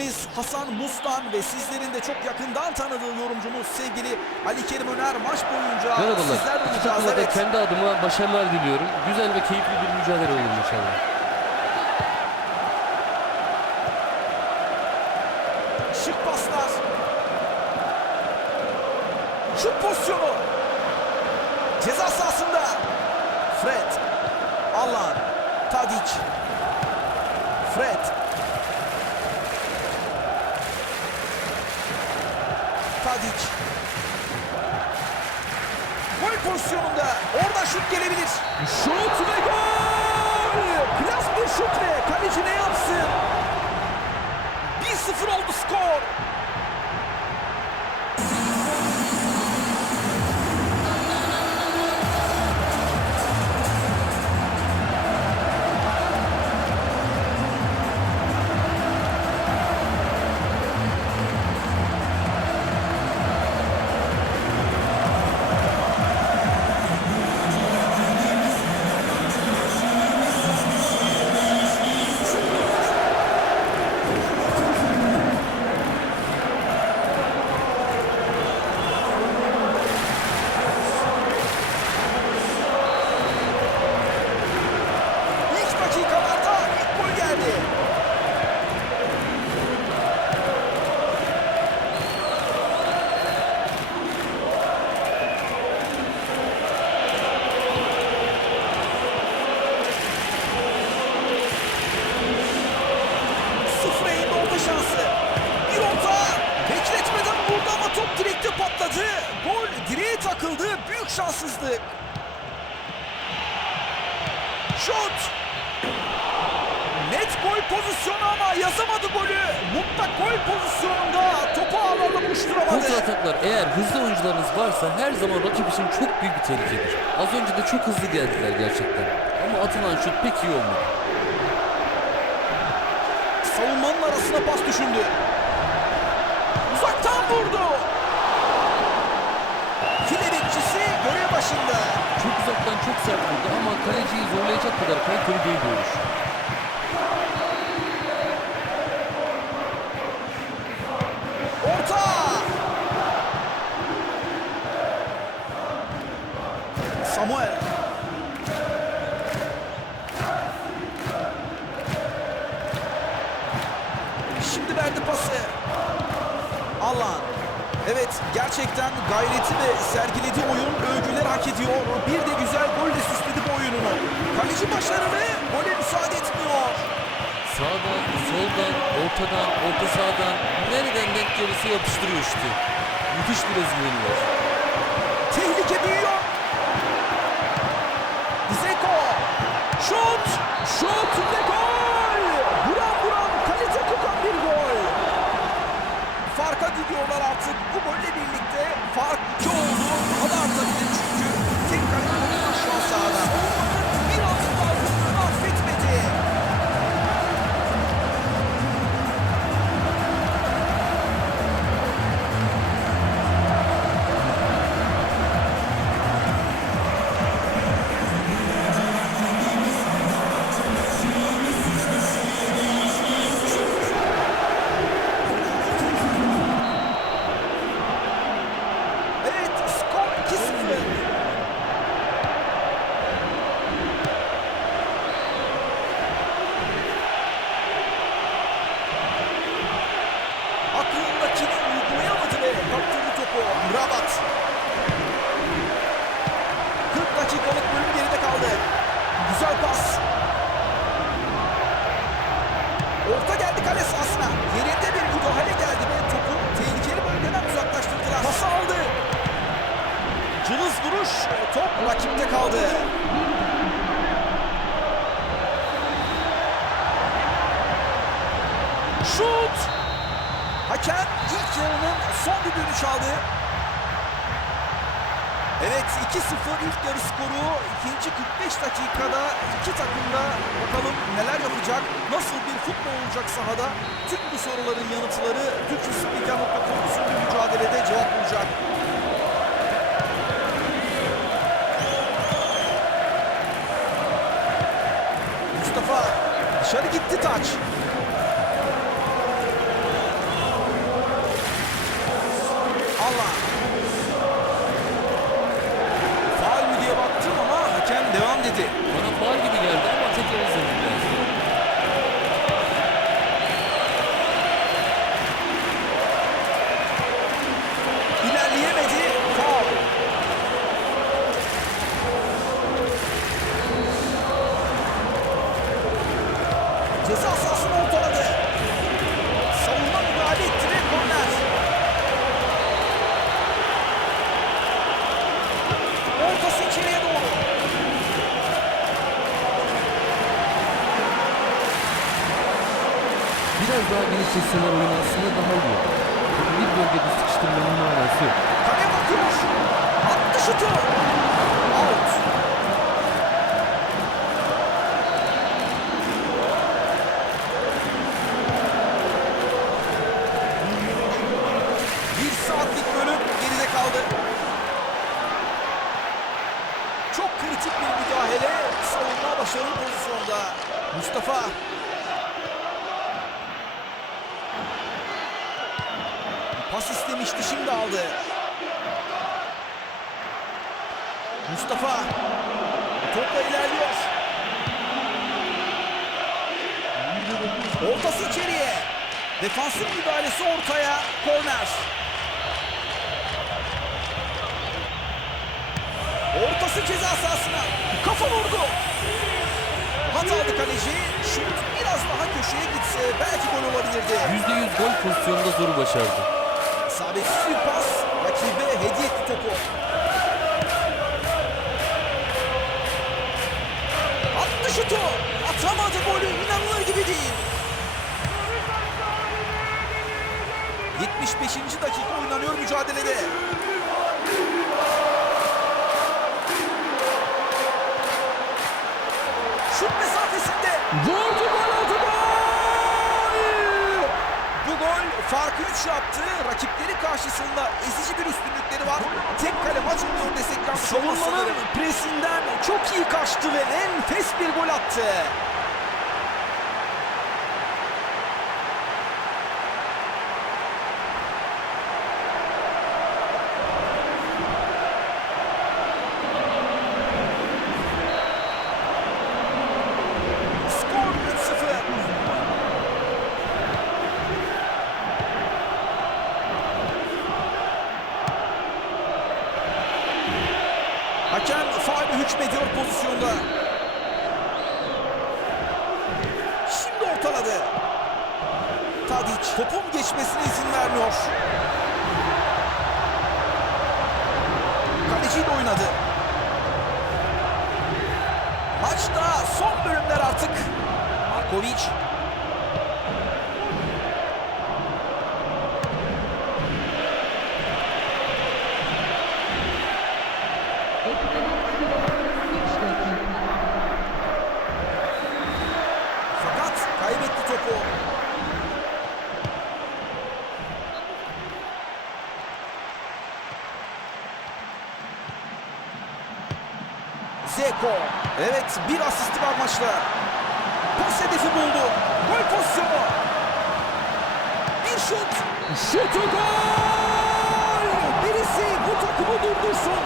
Seyircileriniz Hasan Mustan ve sizlerin de çok yakından tanıdığı yorumcumuz sevgili Ali Kerim Öner maç boyunca Merhabalar. sizlerle İki olacağız. takıma da Evet. kendi adıma başarılar diliyorum. Güzel ve keyifli bir mücadele olur inşallah. Şık paslar. Şut pozisyonu. Ceza sahasında. Fred. Allan. Tadic. Fred. Tadic. Gol pozisyonunda. Orada şut gelebilir. Şut ve gol! Klas bir şut ve kaleci ne yapsın? 1-0 oldu skor. Şanssızlık. Şut. Net gol pozisyonu ama yazamadı golü. Mutlak gol pozisyonunda topu ağlarla buluşturamadı. Kontra ataklar eğer hızlı oyuncularınız varsa her zaman rakip için çok büyük bir tehlikedir. Az önce de çok hızlı geldiler gerçekten. Ama atılan şut pek iyi olmadı. Savunmanın arasına pas düşündü. Uzaktan vurdu. Çok sert vurdu ama kaleciyi zorlayacak kadar kaliteli değil vuruş. Orta. Samuel. Şimdi verdi pası. Alan. Evet gerçekten gayreti ve sergilediği oyun övgüler hak ediyor. Bir de güzel golle süsledi bu oyununu. Kaleci başarılı gole müsaade etmiyor. Sağdan, soldan, ortadan, orta sahadan nereden denk gelirse yapıştırıyor işte. Müthiş bir özgüveni var. Dakikalık bölüm geride kaldı. Güzel pas. Orta geldi kale sahasına. Yerinde bir müdahale geldi ve topu tehlikeli bölgeden uzaklaştırdılar. Pası aldı. Cılız vuruş. Top rakipte kaldı. Şut. Hakem ilk yarının son düdüğünü çaldı. Evet 2-0 ilk yarı skoru. ikinci 45 dakikada iki takımda bakalım neler yapacak, nasıl bir futbol olacak sahada. Tüm bu soruların yanıtları Türk Hüsnikamutlu bir mücadelede cevap bulacak. Mustafa dışarı gitti taç. Allah hakem Biraz daha geniş çizseler oyun aslında daha iyi. olur. Bir bölgede sıkıştırmanın manası yok. Kaleye bakıyor. Attı şutu. Out. Bir saatlik bölüm geride kaldı. Çok kritik bir müdahale. Savunma başarılı pozisyonda. Mustafa. İstemişti şimdi aldı. Mustafa topla ilerliyor. Ortası içeriye. Defansın müdahalesi ortaya. Korner. Ortası ceza sahasına. Kafa vurdu. Hat aldı kaleci. Şut biraz daha köşeye gitse belki gol olabilirdi. %100 gol pozisyonunda zoru başardı. İsabetsiz bir pas rakibe hediye etti topu. Attı şutu. Atamadı golü. İnanılır gibi değil. 75. dakika oynanıyor mücadelede. Farkı 3 yaptı. Rakipleri karşısında ezici bir üstünlükleri var. Tek kale maç oluyor desek yanlış olmaz sanırım. presinden çok iyi kaçtı ve enfes bir gol attı. Skor 3-0. Hakem faulü hükmediyor pozisyonda. Şimdi ortaladı. Tadic topun geçmesine izin vermiyor. Kaleciyle oynadı. Maçta son bölümler artık. Markovic. Fakat Evet bir asisti var maçta. Pas hedefi buldu. Gol pozisyonu. Bir şut. Şutu gol! Birisi bu takımı durdursun.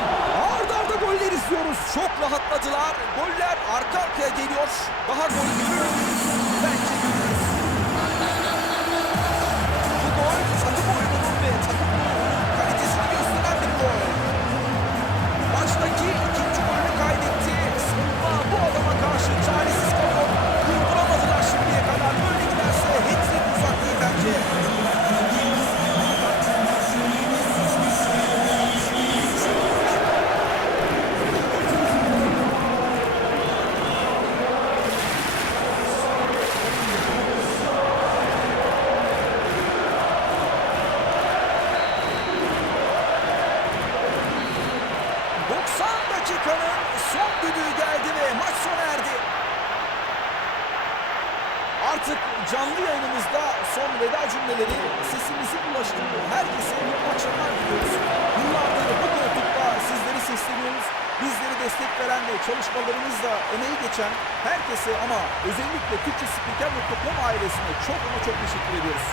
Arda arda goller istiyoruz. Çok rahatladılar. Goller arka arkaya geliyor. Daha gol görür. Bence Artık canlı yayınımızda son veda cümleleri sesimizin ulaştığı herkese mutlu akşamlar diliyoruz. Yıllardır bu koltukta sizleri sesleniyoruz. Bizleri destek veren ve çalışmalarımızla emeği geçen herkese ama özellikle Türkçe Spiker.com ailesine çok ama çok teşekkür ediyoruz.